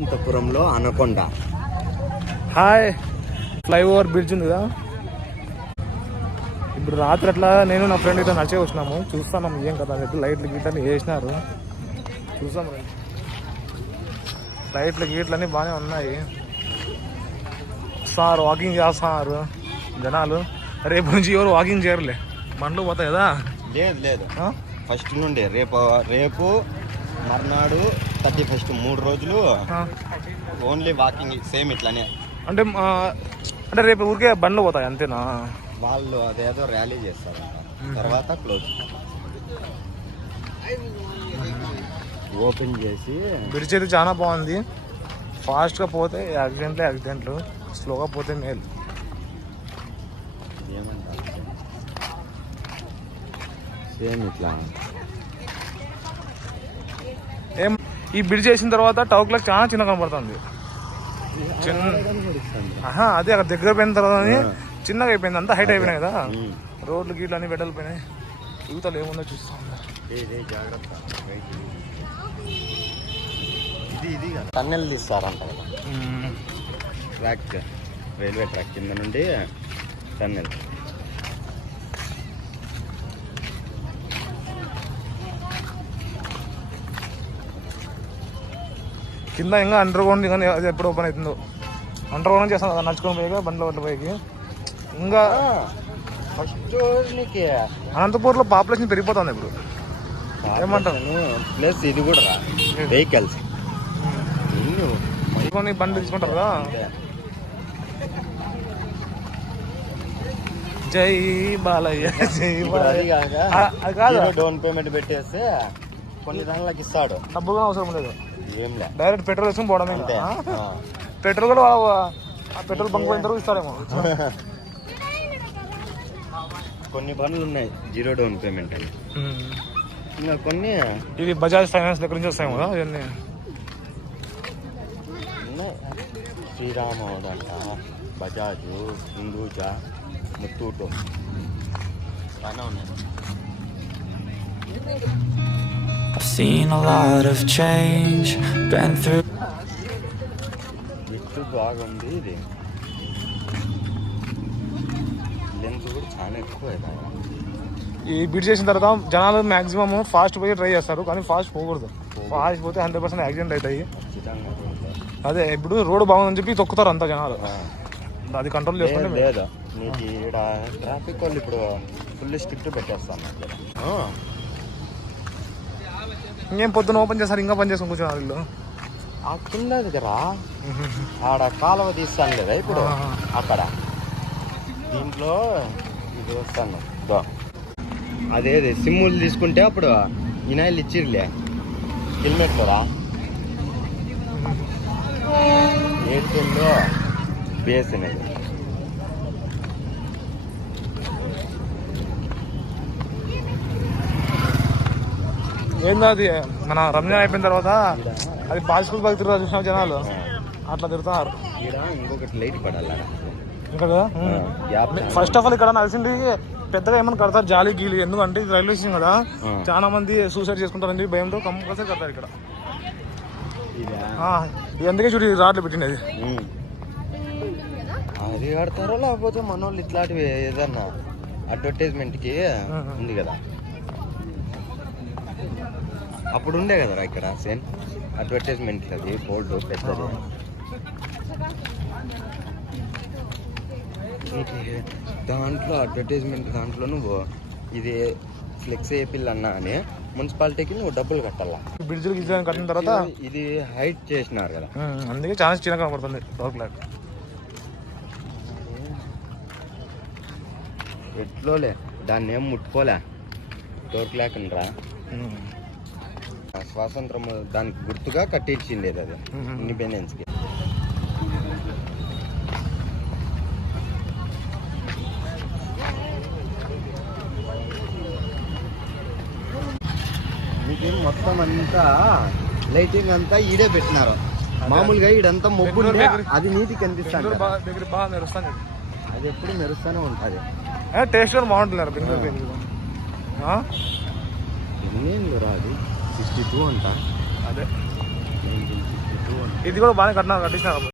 అనంతపురంలో anaconda. Hi, flyover bridge ఉంది కదా, ఇప్పుడు రాత్రి అట్లా నేను నా ఫ్రెండ్ ఇట్లా నచ్చే వచ్చినాము. చూస్తున్నాం ఏం కదా చెప్పి లైట్లు గీట్లన్నీ వేసినారు. చూసాం లైట్లు గీట్లన్నీ బాగానే ఉన్నాయి. వస్తున్నారు, వాకింగ్ చేస్తున్నారు జనాలు. రేపు నుంచి ఎవరు వాకింగ్ చేయరులే, బండ్లు పోతాయి కదా. లేదు ఫస్ట్ నుండి రేపు మర్నాడు 31 3 రోజులు ఓన్లీ వాకింగ్ సేమ్ ఇట్లానే. అంటే రేపు ఊరికే బండ్లు పోతాయి అంతేనా? వాళ్ళు అదేదో ర్యాలీ చేస్తారు, తర్వాత క్లోజ్ ఓపెన్ చేసి. బ్రిడ్జ్ అయితే చాలా బాగుంది. ఫాస్ట్గా పోతే యాక్సిడెంట్లు, స్లోగా పోతే మేలు. ఏమంటారు సేమ్ ఇట్లా. ఏం ఈ బ్రిడ్జ్ చేసిన తర్వాత టౌక్లకు చాలా చిన్న కనబడుతుంది. అదే అక్కడ దగ్గర పోయిన తర్వాత చిన్నగా అయిపోయింది, అంతా హైట్ అయిపోయినాయి కదా. రోడ్లు గీట్లు అన్ని వెడల్పోయినాయి. యువతలు ఏముందో చూస్తా ఉన్నారు. టన్నెల్ తీస్తారంట కదా, ట్రాక్, రైల్వే ట్రాక్ కింద నుండి టన్నెల్. కింద ఇంకా అండర్ గ్రౌండ్, కానీ అది ఎప్పుడు ఓపెన్ అవుతుందో. అండర్ గ్రౌండ్ చేస్తాం కదా, నడుచుకొని పోయి బండ్ల వడ్ల పైకి. ఇంకా అనంతపూర్లో పాపులేషన్ పెరిగిపోతుంది ఇప్పుడు. ఏమంటారు? ప్లస్ ఇది కూడా వెహికల్స్ బండి తీసుకుంటారు కదా. జై బాలయ్య, జై బాలయ్య. అది కాదు, డౌన్ పేమెంట్ పెట్టేస్తే కొన్ని దానిలోకి ఇస్తాడు, డబ్బుగా అవసరం లేదు. ఏం లేదు, డైరెక్ట్ పెట్రోల్ వేసుకుని పోవడమే. పెట్రోల్ కూడా పెట్రోల్ బంక్ పోయిన తర్వాత ఇస్తాడేమో. కొన్ని బండ్లు ఉన్నాయి 0 డౌన్ పేమెంట్ అని. ఇంకా కొన్ని ఇది బజాజ్ ఫైనాన్స్ దగ్గర నుంచి వస్తాయి కదా ఇవన్నీ. శ్రీరామ అంట, బజాజ్, హిందూజా, ముత్తూటు చాలా ఉన్నాయి. I've seen a lot of change, been through. ఇటు బాగుంది, ఇది లెంత్ కూడా చాలా ఎక్కువ. ఈ బ్రిడ్జ్ చేసిన తర్వాత జనాలు మాక్సిమం ఫాస్ట్ పోయి ట్రై చేస్తారు, కానీ ఫాస్ట్ పోకూడదు. ఫాస్ట్ పోతే 100% యాక్సిడెంట్ అవుతాయి. అదే ఇప్పుడు రోడ్డు బాగుందని చెప్పి తొక్కుతారు అంతా జనాలు, అది కంట్రోల్ చేసుకుంటే లేదు. నీకు ఇక్కడ ట్రాఫిక్ వాళ్ళు ఇప్పుడు ఫుల్ స్ట్రిక్ట్ పెట్టేస్తాను. ఇంకేం పొద్దున ఓపెన్ చేస్తారు, ఇంకా పని చేసుకుని కూర్చున్నారు వీళ్ళు. అక్కడ దగ్గర ఆడ కాలువ తీస్తాను కదా ఇప్పుడు, అక్కడ దీంట్లో ఇది వస్తాను. అదే సిమ్ములు తీసుకుంటే అప్పుడు ఇనాయిల్ ఇచ్చిర్లే కిలోమీటర్ ఎయిర్టెల్లో బేస్ అనేది. ఏందో అది మన రంజాన్ అయిపోయిన తర్వాత అది బాస్కూల్ బాగా తిరుగుతారు చూసిన జనాలు, అట్లా తిరుగుతున్నారు. ఇంకొకటి లైట్ పడాలి ఇంకా ఫస్ట్ ఆఫ్ ఆల్ ఇక్కడ నడిచింది పెద్దగా ఏమైనా కడతారు జాలి గీలి, ఎందుకంటే ఇది రైల్వే స్టేషన్ కదా, చాలా మంది సూసైడ్ చేసుకుంటారని భయంతో కంపల్సరీ కడతారు ఇక్కడ. అందుకే చూడు రాట్లు పెట్టినది. అది కడతారో లేకపోతే మన వాళ్ళు ఇట్లాంటివి ఏదన్నా అడ్వర్టైజ్మెంట్కి ఉంది కదా, అప్పుడు ఉండే కదరా ఇక్కడ సేమ్ అడ్వర్టైజ్మెంట్ అది బోర్డు పెద్దది. దాంట్లో అడ్వర్టైజ్మెంట్ దాంట్లో నువ్వు ఇది ఫ్లెక్స్ వేపిల్లన్నా అని మున్సిపాలిటీకి నువ్వు డబ్బులు కట్టాలా. బ్రిడ్జ్లు గిజ్జలు కట్టిన తర్వాత ఇది హైట్ చేసినారు కదా, అందుకే చాలా చిన్న కనబడుతుంది డోర్ క్లాక్. ఎట్లోలే దాన్ని ఏం ముట్టుకోలే, డోర్ క్లాక్ రా. స్వాతంత్రం దానికి గుర్తుగా కట్టించిండేది అది ఇండిపెండెన్స్కి. మీకు మొత్తం అంతా లైటింగ్ అంతా ఈడే పెట్టినారు. మామూలుగా ఈడంతా మొగ్గు అది నీటికి కనిపిస్తాను, అది ఎప్పుడు మెరుస్తూనే ఉంటుంది. టేస్ట్ కూడా బాగుంటుంది. ఎన్ని అది 62 అంట. అదే ఇది కూడా బాగానే కట్టించినారు